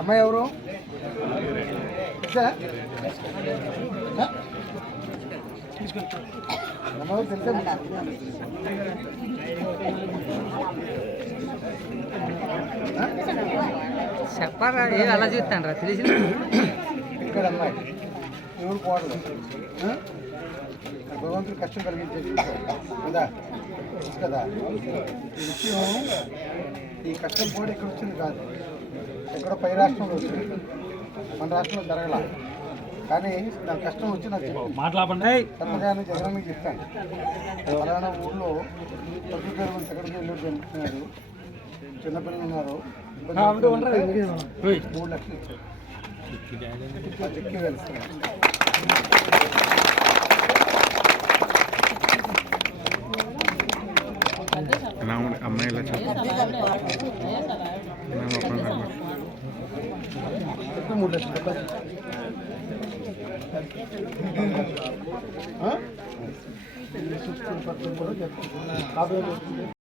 అమ్మాయి ఎవరు అమ్మాయి తెలుసా? చెప్పరా అలా చూస్తాను రా తెలిసిన ఇక్కడ అమ్మాయి ఎవరు పోవడం భగవంతుడు కష్టం కలిగించేది కదా కదా. ఈ విషయం ఈ కష్టం కూడా ఇక్కడ వచ్చింది కాదు, ఎక్కడో పై రాష్ట్రంలో వచ్చింది, మన రాష్ట్రంలో జరగల. కానీ నాకు కష్టం వచ్చి నాకు మాట్లాడండి సత్యగానే జగన్ చెప్తాను. ఫలానా ఊళ్ళో ప్రతి పేరు సెకండ్ ఇల్లు పెంచుతున్నారు, చిన్నపిల్లలు ఉన్నారు, 3 లక్షలు ఇచ్చారు. చెక్కి వెళ్తున్నారు. అమ్మాయిలా చెప్పు 3 లక్షలు కూడా చెప్తాను.